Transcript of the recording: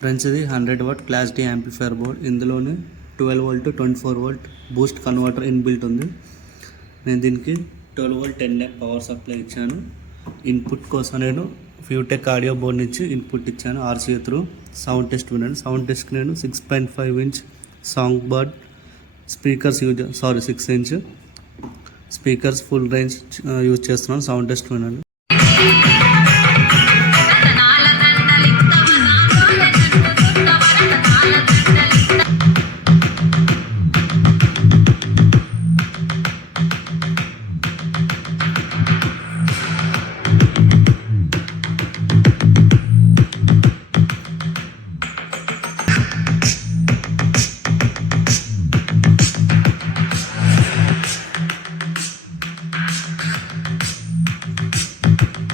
Friends ఇది 100 watt class D amplifier board. ఇందులోనే 12 volt 24 volt boost converter inbuilt ఉంది. నేను దీనికి 12 వోల్ట్ 10 ల్యాక్ పవర్ సప్లై ఇచ్చాను. ఇన్పుట్ కోసం నేను ఫ్యూటెక్ ఆడియో బోర్డ్ నుంచి ఇన్పుట్ ఇచ్చాను RCA త్రూ. సౌండ్ టెస్ట్ వినండి. సౌండ్ టెస్ట్కి నేను 6.5 inch song bird speakers 6 inch speakers full range use చేస్తున్నాను. సౌండ్ టెస్ట్ వినండి.